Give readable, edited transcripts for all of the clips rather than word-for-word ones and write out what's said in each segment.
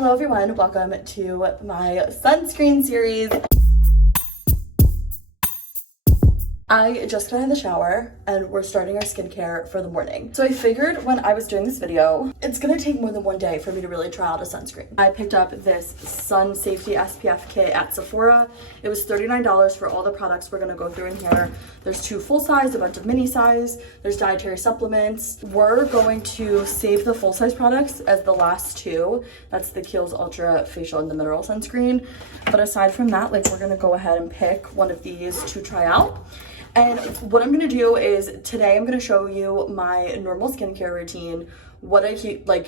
Hello everyone, welcome to my sunscreen series. I just got out of the shower and we're starting our skincare for the morning. So I figured when I was doing this video, it's gonna take more than one day for me to really try out a sunscreen. I picked up this Sun Safety SPF kit at Sephora. It was $39 for all the products we're gonna go through in here. There's 2 full size, a bunch of mini size, there's dietary supplements. We're going to save the full size products as the last 2. That's the Kiehl's Ultra Facial and the Mineral Sunscreen. But aside from that, like, we're gonna go ahead and pick one of these to try out. And what I'm gonna do is today I'm gonna show you my normal skincare routine, what I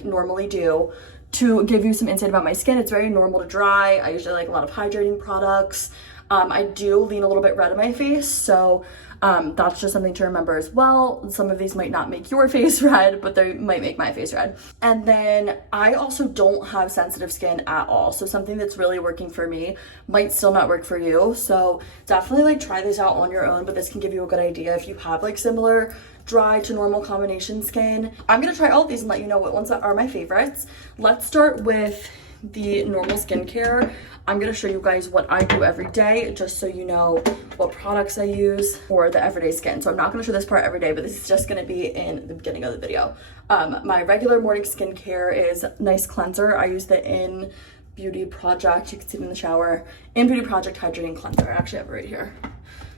normally do to give you some insight about my skin. It's very normal to dry. I usually like a lot of hydrating products. I do lean a little bit red in my face, so that's just something to remember as well. Some of these might not make your face red, but they might make my face red. And then I also don't have sensitive skin at all, so something that's really working for me might still not work for you. So definitely like try this out on your own, but this can give you a good idea if you have like similar dry to normal combination skin. I'm gonna try all of these and let you know what ones are my favorites. Let's start with the normal skincare. I'm gonna show you guys what I do every day, just so you know what products I use for the everyday skin. So I'm not gonna show this part every day, but this is just gonna be in the beginning of the video. My regular morning skincare is nice cleanser. I use the In Beauty Project, you can see it in the shower, In Beauty Project Hydrating Cleanser. I actually have it right here.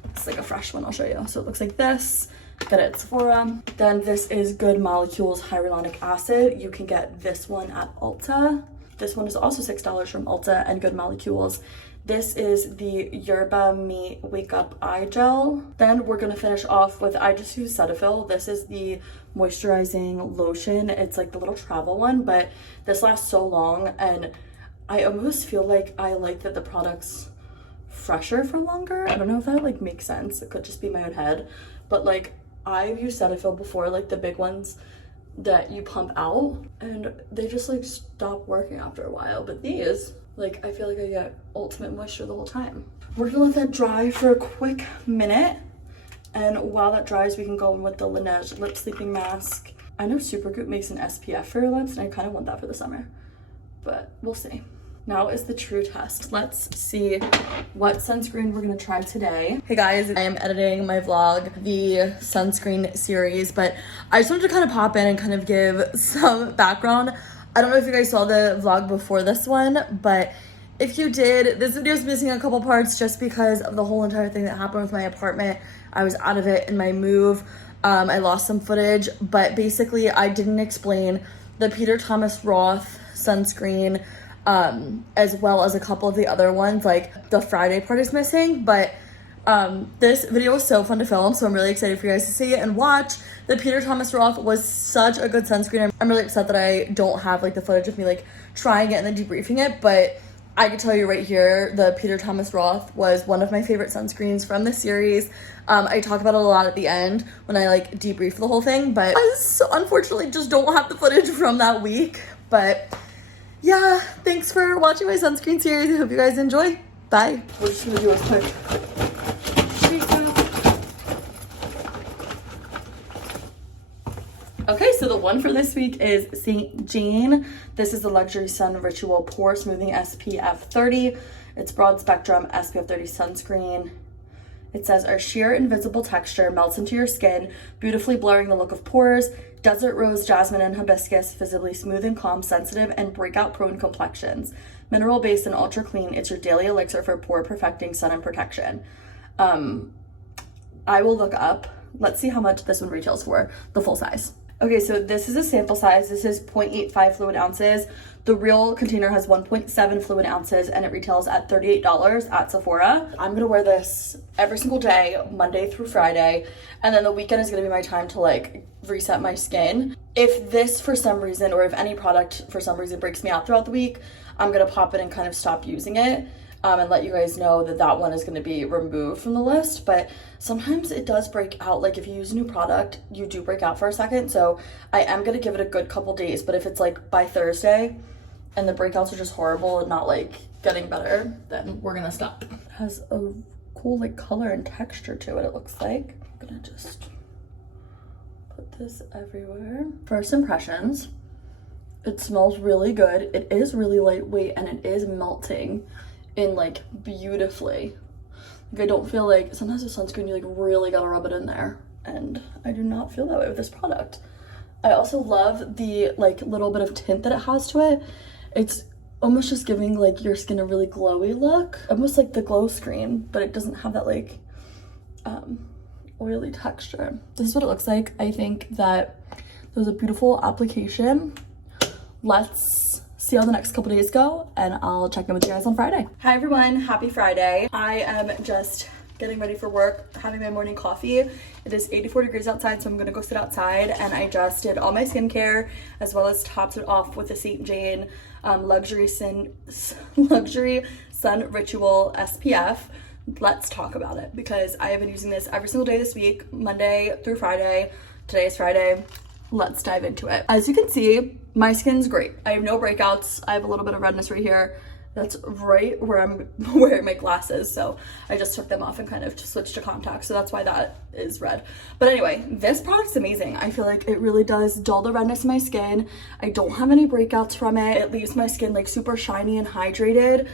It's like a fresh one, I'll show you. So it looks like this. Get it at Sephora. Then this is Good Molecules Hyaluronic Acid. You can get this one at Ulta. This one is also $6 from Ulta and Good Molecules. This is the Yerba Me Wake Up Eye Gel. Then we're gonna finish off with, I just use Cetaphil. This is the moisturizing lotion. It's like the little travel one, but this lasts so long and I almost feel like I like that the product's fresher for longer. I don't know if that like makes sense. It could just be my own head, but like I've used Cetaphil before, like the big ones that you pump out, and they just like stop working after a while. But these, like, I feel like I get ultimate moisture the whole time. We're gonna let that dry for a quick minute, and while that dries we can go in with the Laneige lip sleeping mask. I know Supergoop makes an SPF for your lips and I kind of want that for the summer, but we'll see. Now is the true test. Let's see what sunscreen we're gonna try today. Hey guys, I am editing my vlog, the sunscreen series, but I just wanted to kind of pop in and kind of give some background. I don't know if you guys saw the vlog before this one, but if you did, this video is missing a couple parts just because of the whole entire thing that happened with my apartment. I was out of it in my move. I lost some footage, but basically I didn't explain the Peter Thomas Roth sunscreen, as well as a couple of the other ones. Like the Friday part is missing, but this video was so fun to film, so I'm really excited for you guys to see it and watch. The Peter Thomas Roth was such a good sunscreen. I'm really upset that I don't have like the footage of me like trying it and then debriefing it, but I can tell you right here, the Peter Thomas Roth was one of my favorite sunscreens from this series. I talk about it a lot at the end when I like debrief the whole thing, but I unfortunately just don't have the footage from that week. But yeah, thanks for watching my sunscreen series. I hope you guys enjoy. Bye. We're just gonna do a quick shake up. Okay, so the one for this week is St. Jane. This is the Luxury Sun Ritual Pore Smoothing SPF 30. It's broad spectrum SPF 30 sunscreen. It says, our sheer invisible texture melts into your skin, beautifully blurring the look of pores. Desert rose, jasmine, and hibiscus, visibly smooth and calm, sensitive, and breakout-prone complexions. Mineral-based and ultra-clean, it's your daily elixir for pore-perfecting sun and protection. I will look up. Let's see how much this one retails for, the full size. Okay, so this is a sample size. This is 0.85 fluid ounces. The real container has 1.7 fluid ounces and it retails at $38 at Sephora. I'm gonna wear this every single day, Monday through Friday, and then the weekend is gonna be my time to like reset my skin. If this for some reason, or if any product for some reason breaks me out throughout the week, I'm gonna pop it and kind of stop using it. And let you guys know that that one is going to be removed from the list. But sometimes it does break out. Like if you use a new product, you do break out for a second. So I am going to give it a good couple days. But if it's like by Thursday and the breakouts are just horrible and not like getting better, then we're going to stop. It has a cool like color and texture to it, it looks like. I'm going to just put this everywhere. First impressions. It smells really good. It is really lightweight and it is melting in like beautifully. Like I don't feel like, sometimes with sunscreen you like really gotta rub it in there, and I do not feel that way with this product. I also love the like little bit of tint that it has to it. It's almost just giving like your skin a really glowy look, almost like the glow screen, but it doesn't have that like oily texture. This is what it looks like. I think that it was a beautiful application. Let's see how the next couple days go, and I'll check in with you guys on Friday. Hi everyone, happy Friday. I am just getting ready for work, having my morning coffee. It is 84 degrees outside, so I'm gonna go sit outside, and I just did all my skincare as well as topped it off with the St. Jane Luxury Sun Ritual SPF. Let's talk about it because I have been using this every single day this week, Monday through Friday. Today is Friday. Let's dive into it. As you can see, my skin's great. I have no breakouts. I have a little bit of redness right here. That's right where I'm wearing my glasses. So I just took them off and kind of just switched to contacts. So that's why that is red. But anyway, this product's amazing. I feel like it really does dull the redness in my skin. I don't have any breakouts from it. It leaves my skin like super shiny and hydrated.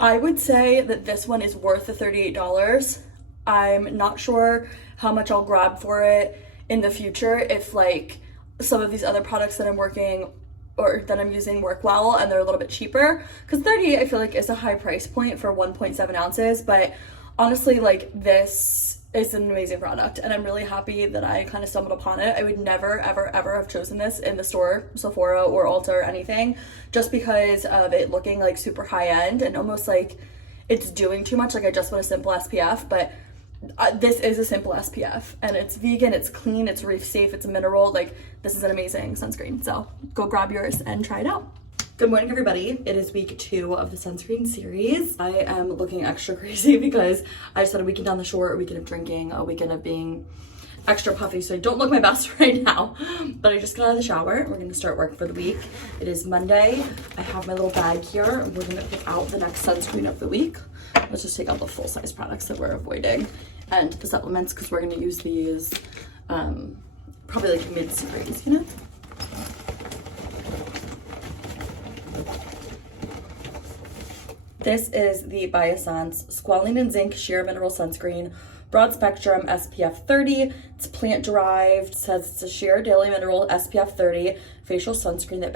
I would say that this one is worth the $38. I'm not sure how much I'll grab for it in the future if like some of these other products that I'm working or that I'm using work well and they're a little bit cheaper, because $38 I feel like is a high price point for 1.7 ounces. But honestly, like, this is an amazing product and I'm really happy that I kind of stumbled upon it. I would never ever have chosen this in the store, Sephora or Ulta or anything, just because of it looking like super high end and almost like it's doing too much. Like, I just want a simple SPF, but this is a simple SPF and it's vegan, it's clean, it's reef safe, it's mineral. Like, this is an amazing sunscreen. So go grab yours and try it out. Good morning, everybody. It is week 2 of the sunscreen series. I am looking extra crazy because I just had a weekend on the shore, a weekend of drinking, a weekend of being extra puffy, so I don't look my best right now. But I just got out of the shower. We're gonna start work for the week. It is Monday. I have my little bag here. We're gonna pick out the next sunscreen of the week. Let's just take out the full-size products that we're avoiding and the supplements, because we're gonna use these probably like mid-series, you know? This is the Biossance Squalene and Zinc Sheer Mineral Sunscreen, broad spectrum, SPF 30. It's plant derived. It says it's a sheer daily mineral SPF 30 facial sunscreen that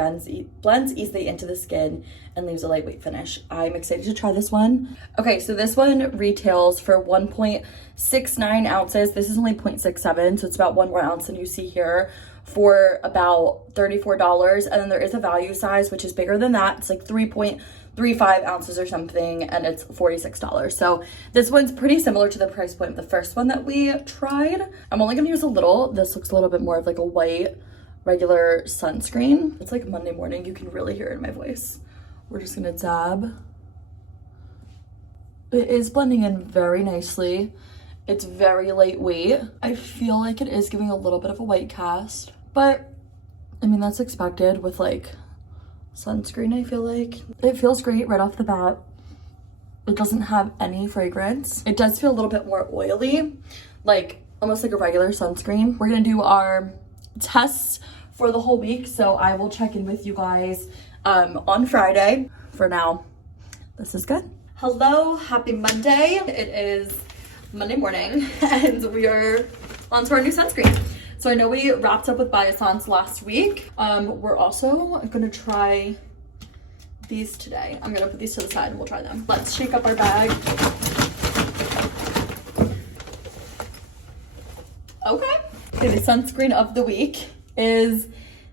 blends easily into the skin and leaves a lightweight finish. I'm excited to try this one. Okay, so this one retails for 1.69 ounces. This is only 0.67, so it's about 1 more ounce than you see here, for about $34. And then there is a value size, which is bigger than that. It's like 3.35 ounces or something, and it's $46. So this one's pretty similar to the price point of the first one that we tried. I'm only gonna use a little. This looks a little bit more of like a white regular sunscreen. It's like Monday morning. You can really hear it in my voice. We're just gonna dab. It is blending in very nicely. It's very lightweight. I feel like it is giving a little bit of a white cast, but I mean, that's expected with like sunscreen. I feel like it feels great right off the bat. It doesn't have any fragrance. It does feel a little bit more oily, like almost like a regular sunscreen. We're gonna do our tests for the whole week, so I will check in with you guys on Friday. For now, this is good. Hello, happy Monday. It is Monday morning and we are on to our new sunscreen. So I know we wrapped up with Biossance last week. We're also gonna try these today. I'm gonna put these to the side and we'll try them. Let's shake up our bag. Okay, the sunscreen of the week is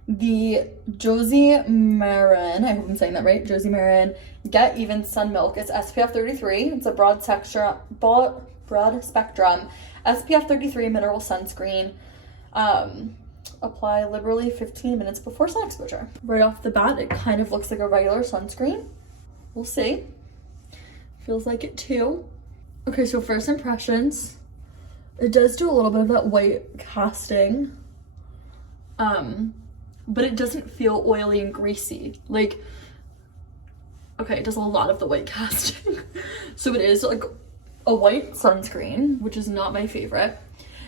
the Josie Maran, I hope I'm saying that right, Josie Maran Get Even Sun Milk. It's SPF 33. It's a broad spectrum SPF 33 mineral sunscreen. Apply liberally 15 minutes before sun exposure. Right off the bat, it kind of looks like a regular sunscreen. We'll see. Feels like it too. Okay, so first impressions. It does do a little bit of that white casting. But it doesn't feel oily and greasy. Like, okay, it does a lot of the white casting. So it is like a white sunscreen, which is not my favorite.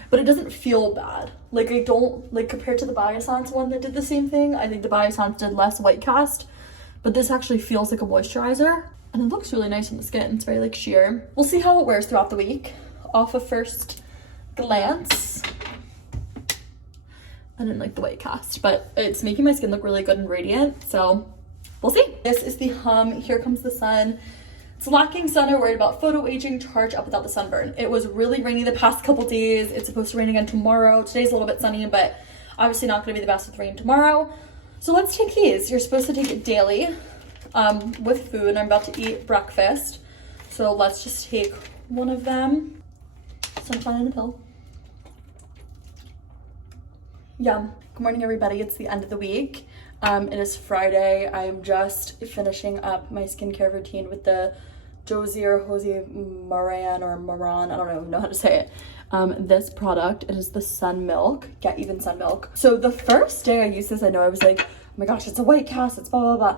but it doesn't feel bad. Like, I don't, like, compared to the Biossance one that did the same thing, I think the Biossance did less white cast, but this actually feels like a moisturizer, and it looks really nice on the skin. It's very, like, sheer. We'll see how it wears throughout the week. Off of first glance, I didn't like the white cast, but it's making my skin look really good and radiant, so we'll see. This is the Here Comes the Sun. It's lacking sun or worried about photo aging, charge up without the sunburn. It was really rainy the past couple days. It's supposed to rain again tomorrow. Today's a little bit sunny, but obviously not going to be the best with rain tomorrow. So let's take these. You're supposed to take it daily with food. I'm about to eat breakfast, so let's just take one of them. Sunshine in a pill. Yum. Good morning, everybody. It's the end of the week. It is Friday. I'm just finishing up my skincare routine with the Josie Maran, I don't even know how to say it. This product, it is the Sun Milk, Get Even Sun Milk. So the first day I used this, I know I was like, oh my gosh, it's a white cast, it's blah, blah,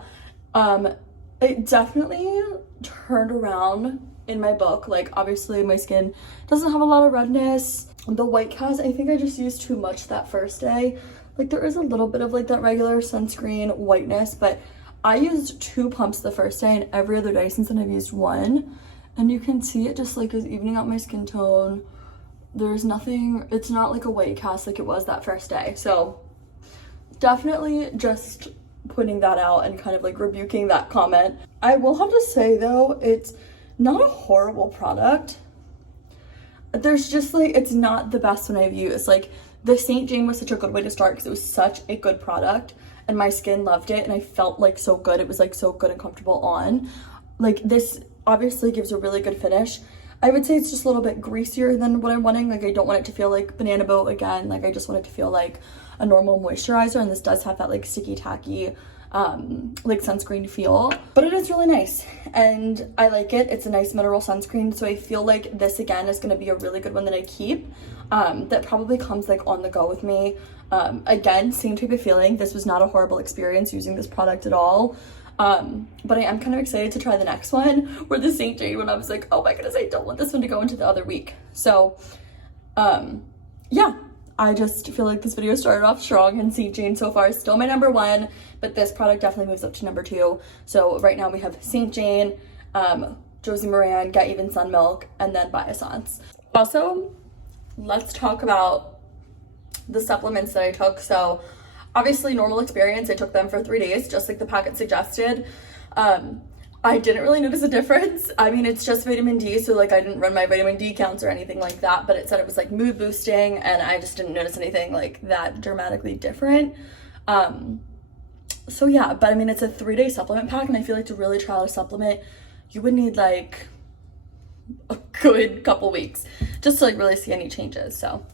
blah. It definitely turned around in my book. Like, obviously my skin doesn't have a lot of redness. The white cast, I think I just used too much that first day. Like, there is a little bit of like that regular sunscreen whiteness, but I used 2 pumps the first day, and every other day since then I've used 1. And you can see it just like is evening out my skin tone. There's nothing, it's not like a white cast like it was that first day. So definitely just putting that out and kind of like rebuking that comment. I will have to say though, it's not a horrible product. There's just like, it's not the best one I've used. Like, the St. Jane was such a good way to start because it was such a good product and my skin loved it and I felt like so good. It was like so good and comfortable on. Like, this obviously gives a really good finish. I would say it's just a little bit greasier than what I'm wanting. Like, I don't want it to feel like Banana Boat again. Like, I just want it to feel like a normal moisturizer, and this does have that like sticky tacky like sunscreen feel, but it is really nice and I like it. It's a nice mineral sunscreen, so I feel like this again is going to be a really good one that I keep, that probably comes like on the go with me. Again, same type of feeling. This was not a horrible experience using this product at all, but I am kind of excited to try the next one, where the St. Jane one I was like, oh my goodness, I don't want this one to go into the other week. So yeah, I just feel like this video started off strong, and St. Jane so far is still my number 1, but this product definitely moves up to number 2. So right now we have St. Jane, Josie Maran, Get Even Sun Milk, and then Biossance. Also, let's talk about the supplements that I took. So obviously normal experience, I took them for 3 days, just like the packet suggested. I didn't really notice a difference. I mean, it's just vitamin D, so like I didn't run my vitamin D counts or anything like that, but it said it was like mood boosting, and I just didn't notice anything like that dramatically different. So yeah, but I mean, it's a 3-day supplement pack, and I feel like to really try out a supplement, you would need like a good couple weeks just to like really see any changes. So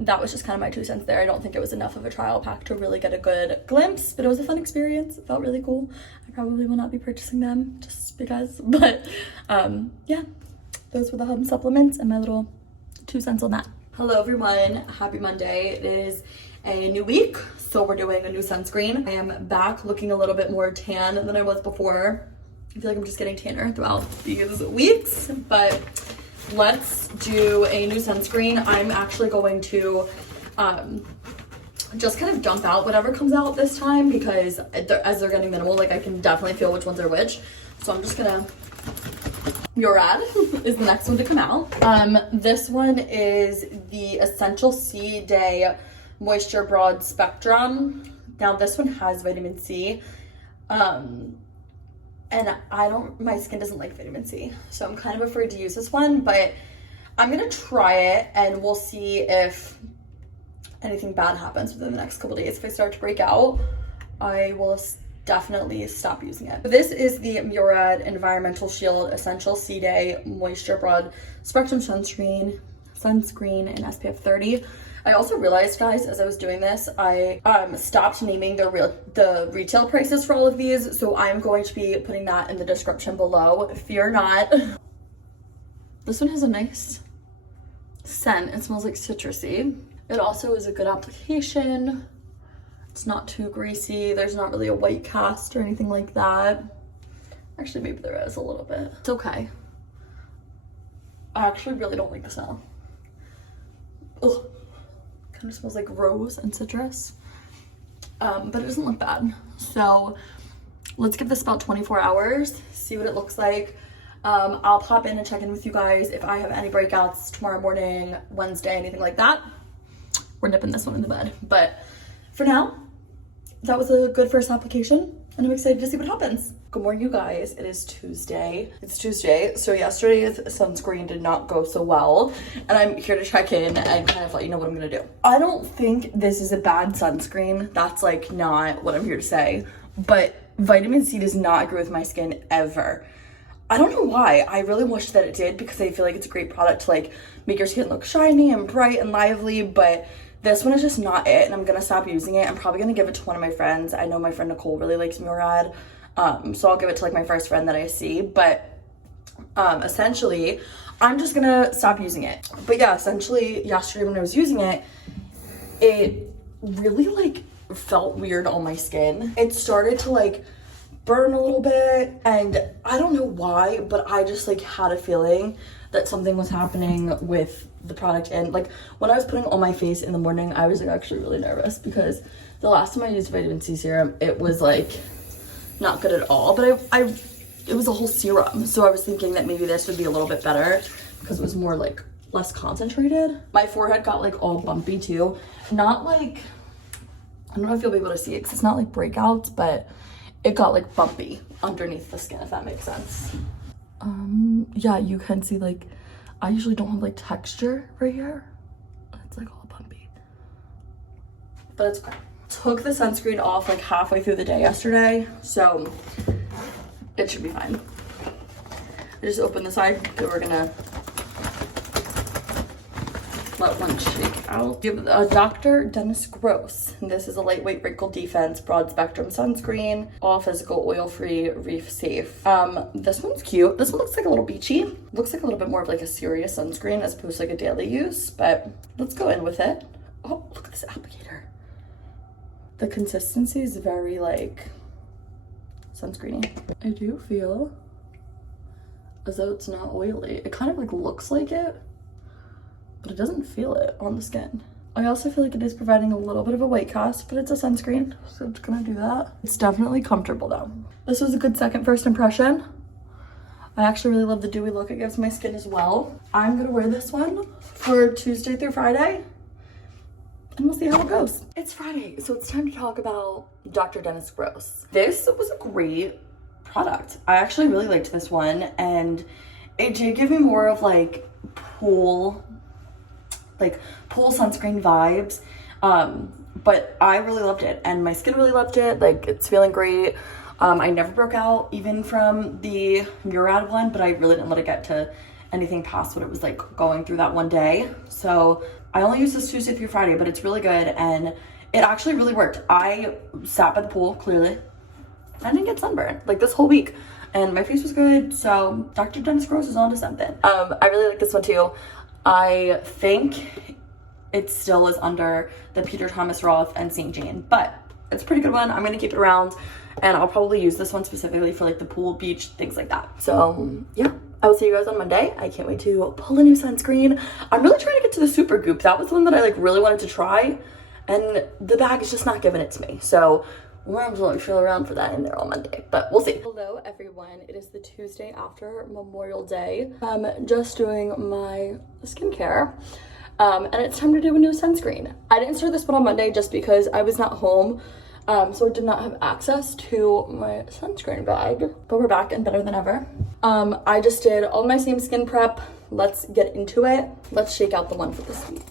that was just kind of my 2 cents there. I don't think it was enough of a trial pack to really get a good glimpse, but it was a fun experience. It felt really cool. I probably will not be purchasing them just because, but yeah, those were the home supplements and my little 2 cents on that. Hello everyone, happy Monday. It is a new week, so we're doing a new sunscreen. I am back looking a little bit more tan than I was before. I feel like I'm just getting tanner throughout these weeks, but let's do a new sunscreen. I'm actually going to just kind of dump out whatever comes out this time, because as they're getting minimal, like I can definitely feel which ones are which. So I'm just gonna, Murad is the next one to come out. This one is the Essential C Day Moisture Broad Spectrum. Now this one has vitamin C. And my skin doesn't like vitamin C, so I'm kind of afraid to use this one, but I'm gonna try it and we'll see if anything bad happens within the next couple days. If I start to break out, I will definitely stop using it. This is the Murad Environmental Shield Essential C Day Moisture Broad Spectrum Sunscreen in SPF 30. I also realized, guys, as I was doing this, I stopped naming the retail prices for all of these, so I'm going to be putting that in the description below. Fear not. This one has a nice scent. It smells like citrusy. It also is a good application. It's not too greasy. There's not really a white cast or anything like that. Actually, maybe there is a little bit. It's okay. I actually really don't like the smell. ugh, kind of smells like rose and citrus. But it doesn't look bad. So let's give this about 24 hours, see what it looks like. I'll pop in and check in with you guys if I have any breakouts tomorrow morning, Wednesday, anything like that. We're nipping this one in the bud. But for now, that was a good first application, and I'm excited to see what happens. Good morning, you guys. It is Tuesday. It's Tuesday, so yesterday's sunscreen did not go so well, and I'm here to check in and kind of let you know what I'm gonna do. I don't think this is a bad sunscreen. That's like not what I'm here to say, but vitamin C does not agree with my skin ever. I don't know why. I really wish that it did, because I feel like it's a great product to like make your skin look shiny and bright and lively, but this one is just not it, and I'm gonna stop using it. I'm probably gonna give it to one of my friends. I know my friend Nicole really likes Murad, so I'll give it to like my first friend that I see, but essentially I'm just gonna stop using it. But yeah, essentially yesterday when I was using it, it really like felt weird on my skin. It started to like burn a little bit, and I don't know why, but I just like had a feeling that something was happening with the product. And like when I was putting it on my face in the morning, I was like actually really nervous, because the last time I used vitamin C serum, it was like not good at all, but it was a whole serum, so I was thinking that maybe this would be a little bit better because it was more like less concentrated. My forehead got like all bumpy too, not like, I don't know if you'll be able to see it because it's not like breakouts, but it got like bumpy underneath the skin, if that makes sense. Yeah, you can see like I usually don't have like texture right here. It's like all bumpy, but it's okay. Took the sunscreen off like halfway through the day yesterday, so it should be fine. I just opened the side, so we're gonna let one shake out. We have a Dr. Dennis Gross. This is a lightweight wrinkle defense broad spectrum sunscreen, all physical, oil-free, reef safe. This one's cute. This one looks like a little beachy. Looks like a little bit more of like a serious sunscreen as opposed to like a daily use, but let's go in with it. Oh, look at this applicator. The consistency is very like sunscreeny. I do feel as though it's not oily. It kind of like looks like it, but it doesn't feel it on the skin. I also feel like it is providing a little bit of a white cast, but it's a sunscreen, so it's gonna do that. It's definitely comfortable though. This was a good first impression. I actually really love the dewy look it gives my skin as well. I'm gonna wear this one for Tuesday through Friday, and we'll see how it goes. It's Friday, so it's time to talk about Dr. Dennis Gross. This was a great product. I actually really liked this one, and it did give me more of like pool sunscreen vibes, but I really loved it, and my skin really loved it. Like, it's feeling great. I never broke out even from the Murad one, but I really didn't let it get to anything past what it was like going through that one day. So I only use this Tuesday through Friday, but it's really good, and it actually really worked. I sat by the pool, clearly. I didn't get sunburned like this whole week, and my face was good. So Dr. Dennis Gross is on to something. I really like this one too. I think it still is under the Peter Thomas Roth and St. Jane, but it's a pretty good one. I'm gonna keep it around, and I'll probably use this one specifically for like the pool, beach, things like that. So yeah, I will see you guys on Monday. I can't wait to pull a new sunscreen. I'm really trying to get to the Super Goop. That was the one that I like really wanted to try, and the bag is just not giving it to me. So we're going to feel around for that in there on Monday, but we'll see. Hello everyone, it is the Tuesday after Memorial Day. I'm just doing my skincare, and it's time to do a new sunscreen. I didn't start this one on Monday just because I was not home, so I did not have access to my sunscreen bag, but we're back and better than ever. I just did all my same skin prep. Let's get into it. Let's shake out the one for this week.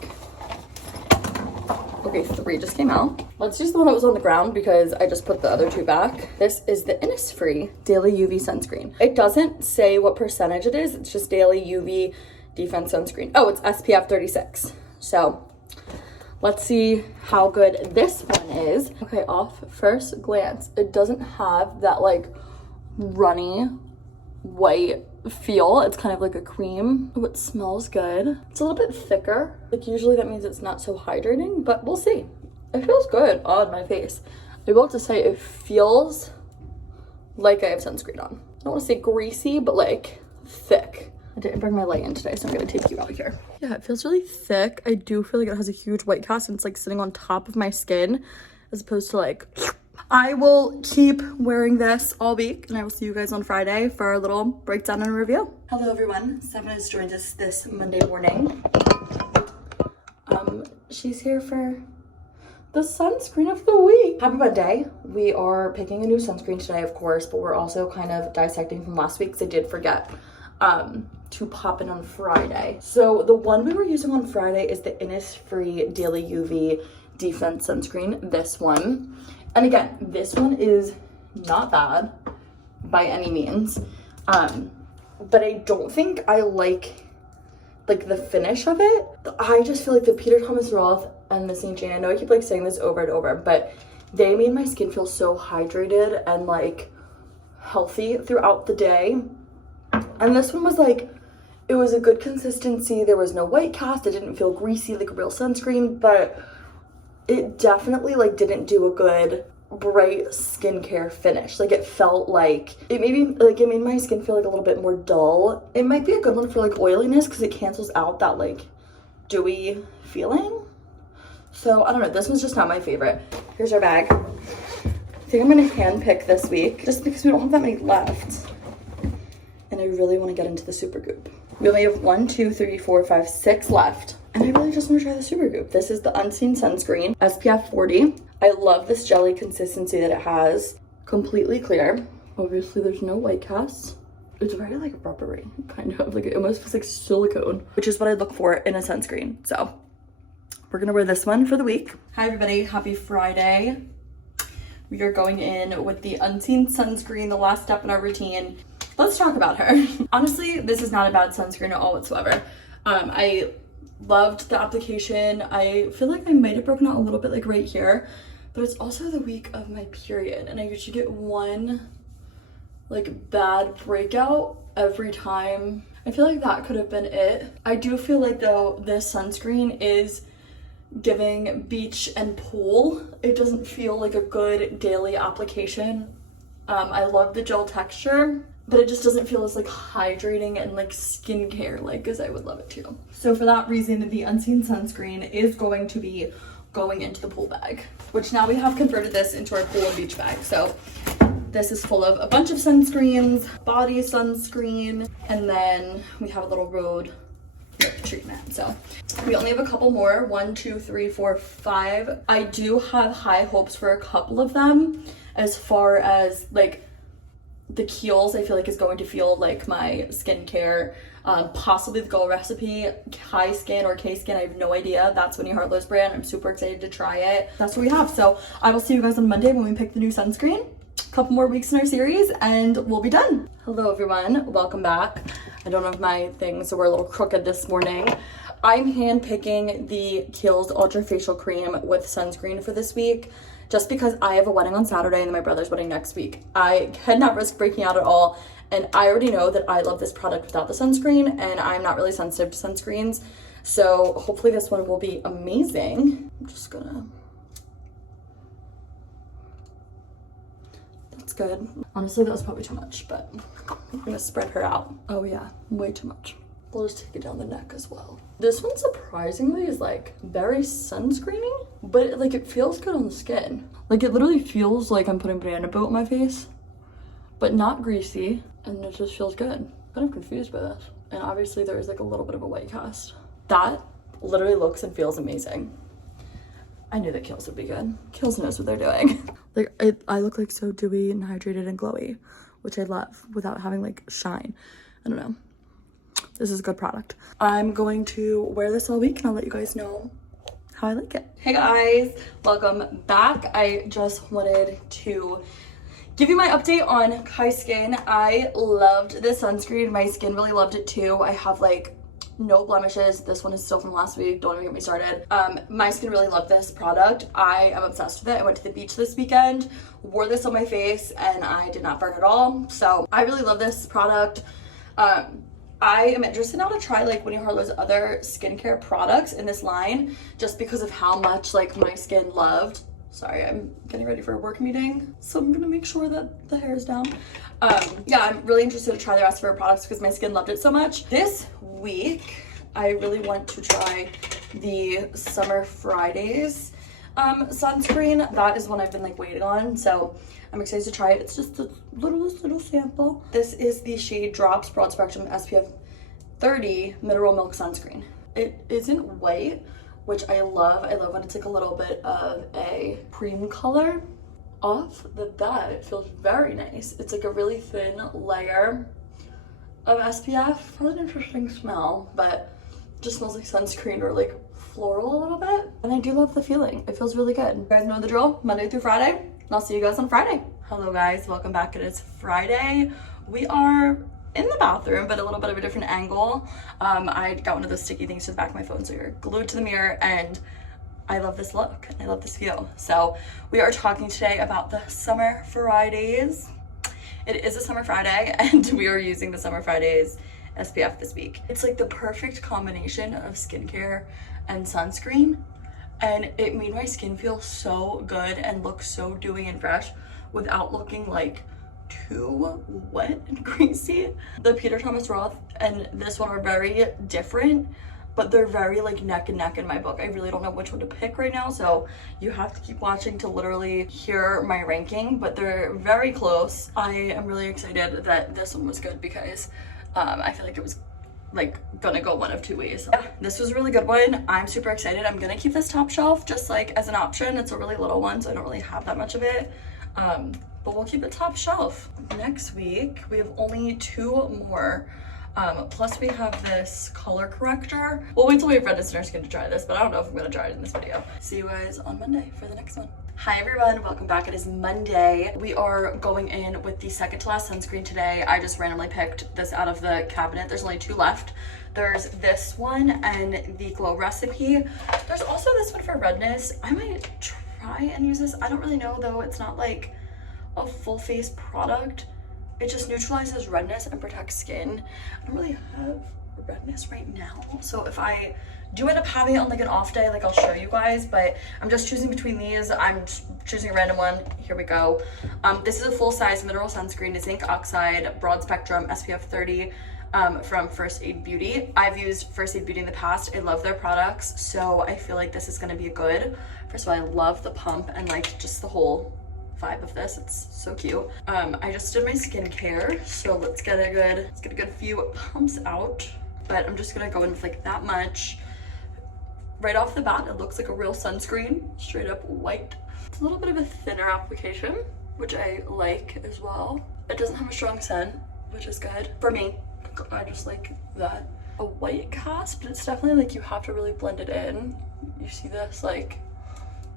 Okay, 3 just came out. Let's use the one that was on the ground because I just put the other 2 back. This is the Innisfree Daily UV Sunscreen. It doesn't say what percentage it is. It's just Daily UV Defense Sunscreen. Oh, it's SPF 36. So let's see how good this one is. Okay, off first glance, it doesn't have that like runny white feel. It's kind of like a cream. Oh, it smells good. It's a little bit thicker. Like usually that means it's not so hydrating, but we'll see. It feels good on my face. I will have to say it feels like I have sunscreen on. I don't want to say greasy, but like thick. I didn't bring my light in today, so I'm gonna take you out here. Yeah, it feels really thick. I do feel like it has a huge white cast and it's like sitting on top of my skin as opposed to like, I will keep wearing this all week and I will see you guys on Friday for our little breakdown and review. Hello everyone, Seven has joined us this Monday morning. She's here for the sunscreen of the week. Happy Monday. We are picking a new sunscreen today, of course, but we're also kind of dissecting from last week because I did forget to pop in on Friday. So the one we were using on Friday is the Innisfree Daily UV Defense Sunscreen, this one. And again, this one is not bad by any means, but I don't think I like the finish of it. I just feel like the Peter Thomas Roth and the St. Jane, I know I keep like saying this over and over, but they made my skin feel so hydrated and like healthy throughout the day. And this one was like, it was a good consistency. There was no white cast. It didn't feel greasy like a real sunscreen, but it definitely like didn't do a good bright skincare finish. Like it felt like it made my skin feel like a little bit more dull. It might be a good one for like oiliness because it cancels out that like dewy feeling. So I don't know, this one's just not my favorite. Here's our bag. I think I'm gonna hand pick this week just because we don't have that many left. And I really want to get into the super goop. We only have 1, 2, 3, 4, 5, 6 left. And I really just want to try the super goop. This is the Unseen Sunscreen, SPF 40. I love this jelly consistency that it has. Completely clear. Obviously there's no white cast. It's very like rubbery, kind of. Like it almost feels like silicone, which is what I look for in a sunscreen. So we're gonna wear this one for the week. Hi everybody, happy Friday. We are going in with the Unseen Sunscreen, the last step in our routine. Let's talk about her. Honestly, this is not a bad sunscreen at all whatsoever. I loved the application. I feel like I might have broken out a little bit like right here, but it's also the week of my period and I usually get one like bad breakout every time. I feel like that could have been it. I do feel like though this sunscreen is giving beach and pool. It doesn't feel like a good daily application. I love the gel texture, but it just doesn't feel as like hydrating and like skincare like as I would love it to. So for that reason, the Unseen Sunscreen is going to be going into the pool bag, which now we have converted this into our pool and beach bag. So this is full of a bunch of sunscreens, body sunscreen, and then we have a little road lip treatment. So we only have a couple more, 1, 2, 3, 4, 5. I do have high hopes for a couple of them. As far as like the Kiehl's, I feel like is going to feel like my skincare. Possibly the Goal Recipe, High Skin or K-Skin, I have no idea. That's Winnie Hartlow's brand. I'm super excited to try it. That's what we have. So I will see you guys on Monday when we pick the new sunscreen. A couple more weeks in our series and we'll be done. Hello everyone, welcome back. I don't know if my things were a little crooked this morning. I'm hand picking the Kiehl's Ultra Facial Cream with sunscreen for this week, just because I have a wedding on Saturday and then my brother's wedding next week. I cannot risk breaking out at all. And I already know that I love this product without the sunscreen and I'm not really sensitive to sunscreens. So hopefully this one will be amazing. I'm just gonna, that's good. Honestly, that was probably too much, but I'm gonna spread her out. Oh yeah, way too much. We'll just take it down the neck as well. This one surprisingly is like very sunscreeny, but like it feels good on the skin. Like it literally feels like I'm putting banana boat on my face, but not greasy, and it just feels good. I'm kind of confused by this. And obviously there is like a little bit of a white cast. That literally looks and feels amazing. I knew that Kiehl's would be good. Kiehl's knows what they're doing. Like I look like so dewy and hydrated and glowy, which I love without having like shine. I don't know. This is a good product. I'm going to wear this all week and I'll let you guys know how I like it. Hey guys, welcome back. I just wanted to give you my update on High Skin. I loved this sunscreen. My skin really loved it too. I have like no blemishes. This one is still from last week. Don't even get me started. My skin really loved this product. I am obsessed with it. I went to the beach this weekend, wore this on my face, and I did not burn at all. So I really love this product. I am interested now to try like Winnie Hartlow's other skincare products in this line, just because of how much like my skin loved. Sorry, I'm getting ready for a work meeting, so I'm gonna make sure that the hair is down. Yeah, I'm really interested to try the rest of her products because my skin loved it so much. This week, I really want to try the Summer Fridays sunscreen. That is one I've been like waiting on, so I'm excited to try it. It's just a little sample. This is the shade Drops Broad Spectrum SPF 30 Mineral Milk Sunscreen. It isn't white, which I love. I love when it's like a little bit of a cream color. Off the bat, it feels very nice. It's like a really thin layer of SPF. Probably an interesting smell, but it just smells like sunscreen or like floral a little bit. And I do love the feeling. It feels really good. You guys know the drill, Monday through Friday, and I'll see you guys on Friday. Hello guys, welcome back. It is Friday. We are in the bathroom, but a little bit of a different angle. I got one of those sticky things to the back of my phone, so you're glued to the mirror, and I love this look and I love this view. So we are talking today about the Summer Fridays. It is a Summer Friday and we are using the Summer Fridays SPF this week. It's like the perfect combination of skincare and sunscreen, and it made my skin feel so good and look so dewy and fresh without looking like too wet and greasy. The Peter Thomas Roth and this one are very different, but they're very like neck and neck in my book. I really don't know which one to pick right now, so you have to keep watching to literally hear my ranking, but they're very close. I am really excited that this one was good because I feel like it was like gonna go one of two ways. Yeah, this was a really good one. I'm super excited. I'm gonna keep this top shelf just like as an option. It's a really little one, so I don't really have that much of it. But we'll keep it top shelf. Next week, we have only 2 more. Plus we have this color corrector. We'll wait till we have redness in our skin to try this, but I don't know if I'm gonna try it in this video. See you guys on Monday for the next one. Hi everyone, welcome back. It is Monday. We are going in with the second to last sunscreen today. I just randomly picked this out of the cabinet. There's only 2 left. There's this one and the Glow Recipe. There's also this one for redness. I might try and use this. I don't really know though. It's not like a full face product. It just neutralizes redness and protects skin. I don't really have redness right now, so if I do end up having it on like an off day, like I'll show you guys, but I'm just choosing between these. I'm choosing a random one. Here we go. This is a full-size mineral sunscreen, zinc oxide, broad spectrum, SPF 30 from First Aid Beauty. I've used First Aid Beauty in the past. I love their products, so I feel like this is going to be good. First of all, I love the pump and like just the whole vibe of this. It's so cute. I just did my skincare, so let's get a good few pumps out, but I'm just gonna go in with like that much. Right off the bat, it looks like a real sunscreen, straight up white. It's a little bit of a thinner application, which I like as well. It doesn't have a strong scent, which is good for me. I just like that. A white cast, but it's definitely like you have to really blend it in. You see this, like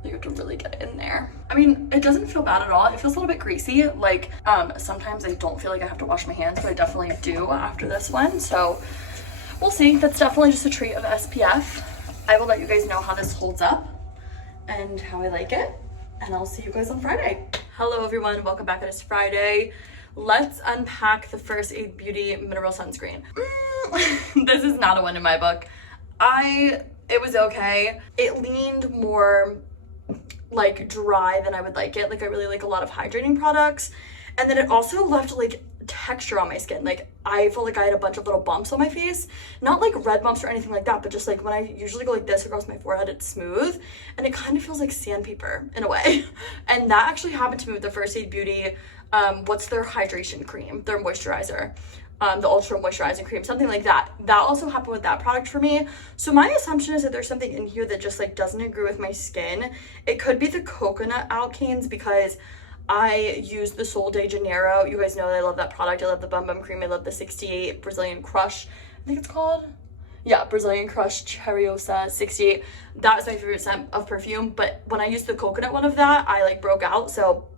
you have to really get in there. I mean, it doesn't feel bad at all. It feels a little bit greasy. Like sometimes I don't feel like I have to wash my hands, but I definitely do after this one. So we'll see. That's definitely just a treat of SPF. I will let you guys know how this holds up and how I like it. And I'll see you guys on Friday. Hello everyone, welcome back. It is Friday. Let's unpack the First Aid Beauty Mineral Sunscreen. This is not a one in my book. It was okay. It leaned more like dry than I would like it. Like I really like a lot of hydrating products, and then it also left like texture on my skin. Like I felt like I had a bunch of little bumps on my face, not like red bumps or anything like that, but just like when I usually go like this across my forehead, it's smooth and it kind of feels like sandpaper in a way. And that actually happened to me with the First Aid Beauty what's their hydration cream, their moisturizer, the ultra moisturizing cream, something like that. That also happened with that product for me. So my assumption is that there's something in here that just like doesn't agree with my skin. It could be the coconut alkanes because I use the Sol de Janeiro. You guys know that I love that product. I love the Bum Bum Cream. I love the 68 Brazilian Crush, I think it's called. Yeah, Brazilian Crush Cheriosa 68. That is my favorite scent of perfume. But when I used the coconut one of that, I like broke out. So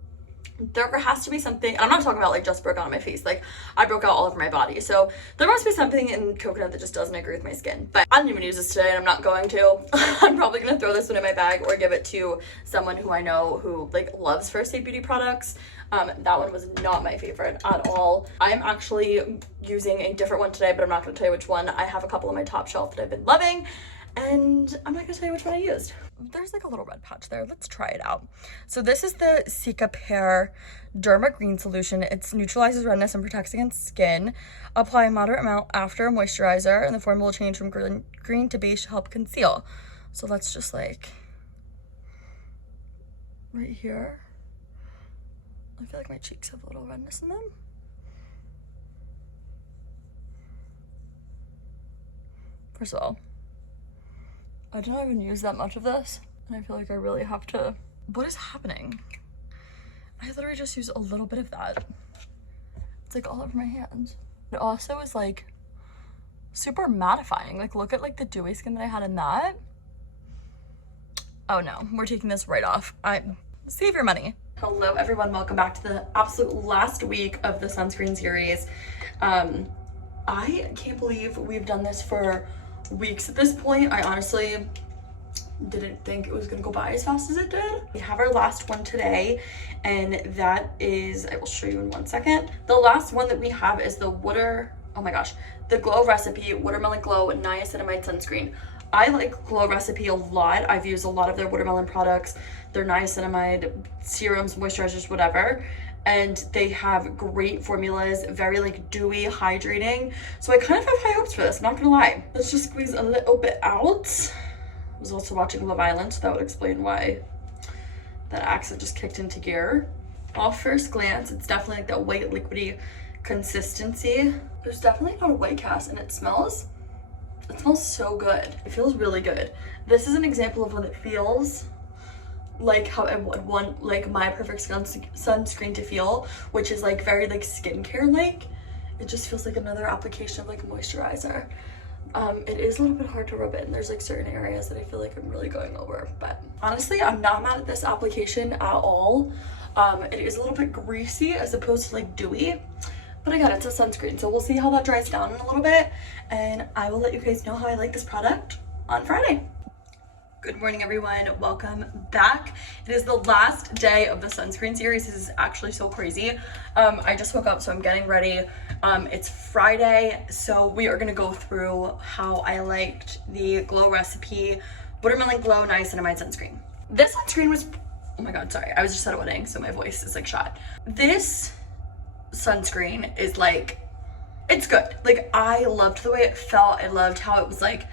there has to be something, and I'm not talking about like just broke out on my face, like I broke out all over my body. So there must be something in coconut that just doesn't agree with my skin. But I didn't even use this today and I'm not going to. I'm probably gonna throw this one in my bag or give it to someone who I know who like loves First Aid Beauty products. That one was not my favorite at all. I'm actually using a different one today, but I'm not gonna tell you which one. I have a couple on my top shelf that I've been loving, and I'm not gonna tell you which one I used. There's like a little red patch there. Let's try it out. So this is the Cica Pear Derma Green Solution. It neutralizes redness and protects against skin. Apply a moderate amount after a moisturizer, and the formula will change from green to beige to help conceal. So let's just like right here. I feel like my cheeks have a little redness in them. First of all, I don't even use that much of this, and I feel like I really have to. What is happening? I literally just use a little bit of that. It's like all over my hands. It also is like super mattifying. Like look at like the dewy skin that I had in that. Oh no, we're taking this right off. Save your money. Hello everyone, welcome back to the absolute last week of the sunscreen series. I can't believe we've done this for weeks at this point. I honestly didn't think it was gonna go by as fast as it did. We have our last one today, and that is, I will show you in 1 second. The last one that we have is the the Glow Recipe Watermelon Glow Niacinamide Sunscreen. I like Glow Recipe a lot. I've used a lot of their watermelon products, their niacinamide serums, moisturizers, whatever. And they have great formulas, very like dewy, hydrating. So I kind of have high hopes for this, I'm not gonna lie. Let's just squeeze a little bit out. I was also watching Love Island, so that would explain why that accent just kicked into gear. Off first glance, it's definitely like that white liquidy consistency. There's definitely not a white cast, and it smells so good. It feels really good. This is an example of when it feels like how I would want like my perfect sunscreen to feel, which is like very like skincare like. It just feels like another application of like a moisturizer. It is a little bit hard to rub in. There's like certain areas that I feel like I'm really going over, but honestly I'm not mad at this application at all. It is a little bit greasy as opposed to like dewy, but again, it's a sunscreen, so we'll see how that dries down in a little bit, and I will let you guys know how I like this product on Friday. Good morning everyone, welcome back. It is the last day of the sunscreen series. This is actually so crazy. I just woke up, so I'm getting ready. It's Friday, so we are gonna go through how I liked the Glow Recipe Watermelon Glow Niacinamide Sunscreen. This sunscreen was, oh my god, sorry, I was just at a wedding, so my voice is like shot. This sunscreen is like, it's good. Like I loved the way it felt. I loved how it was like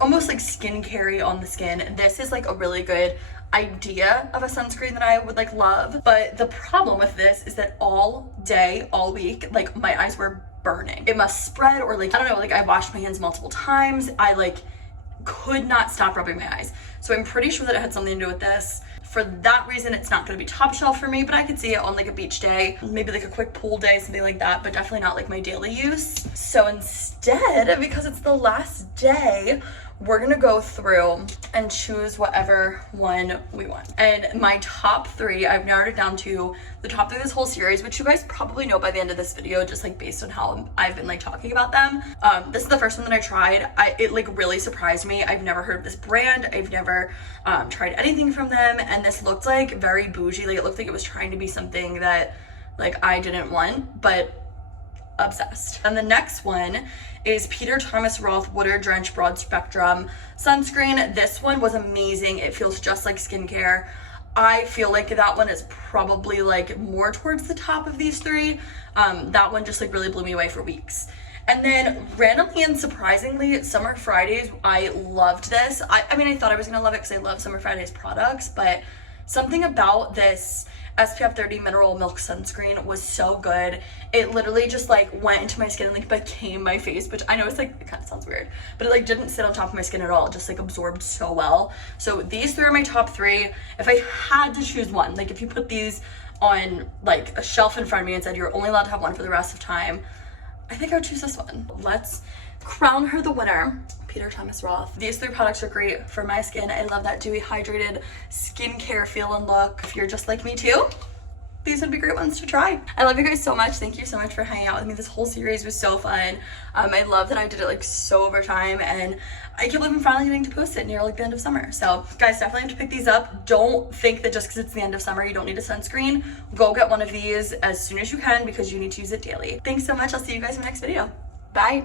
almost like skincare on the skin. This is like a really good idea of a sunscreen that I would like love. But the problem with this is that all day, all week, like my eyes were burning. It must spread, or like, I don't know, like I washed my hands multiple times. I like could not stop rubbing my eyes. So I'm pretty sure that it had something to do with this. For that reason, it's not gonna be top shelf for me, but I could see it on like a beach day, maybe like a quick pool day, something like that, but definitely not like my daily use. So instead, because it's the last day, we're gonna go through and choose whatever one we want. And my top three, I've narrowed it down to the top three of this whole series, which you guys probably know by the end of this video, just like based on how I've been like talking about them. This is the first one that I tried. It like really surprised me. I've never heard of this brand. I've never tried anything from them. And this looked like very bougie. Like it looked like it was trying to be something that like I didn't want, but obsessed. And the next one is Peter Thomas Roth Water Drenched Broad Spectrum Sunscreen. This one was amazing. It feels just like skincare. I feel like that one is probably like more towards the top of these three. That one just like really blew me away for weeks. And then randomly and surprisingly, Summer Fridays, I loved this. I mean, I thought I was gonna love it because I love Summer Fridays products, but something about this SPF 30 mineral milk sunscreen was so good. It literally just like went into my skin and like became my face, which I know it's like, it kind of sounds weird, but it like didn't sit on top of my skin at all. It just like absorbed so well. So these three are my top three. If I had to choose one, like if you put these on like a shelf in front of me and said you're only allowed to have one for the rest of time, I think I would choose this one. Let's crown her the winner. Peter Thomas Roth. These three products are great for my skin. I love that dewy, hydrated skincare feel and look. If you're just like me too, these would be great ones to try. I love you guys so much. Thank you so much for hanging out with me. This whole series was so fun. I love that I did it like so over time, and I can't believe I'm finally getting to post it near like the end of summer. So guys, definitely have to pick these up. Don't think that just because it's the end of summer you don't need a sunscreen. Go get one of these as soon as you can because you need to use it daily. Thanks so much. I'll see you guys in the next video. Bye.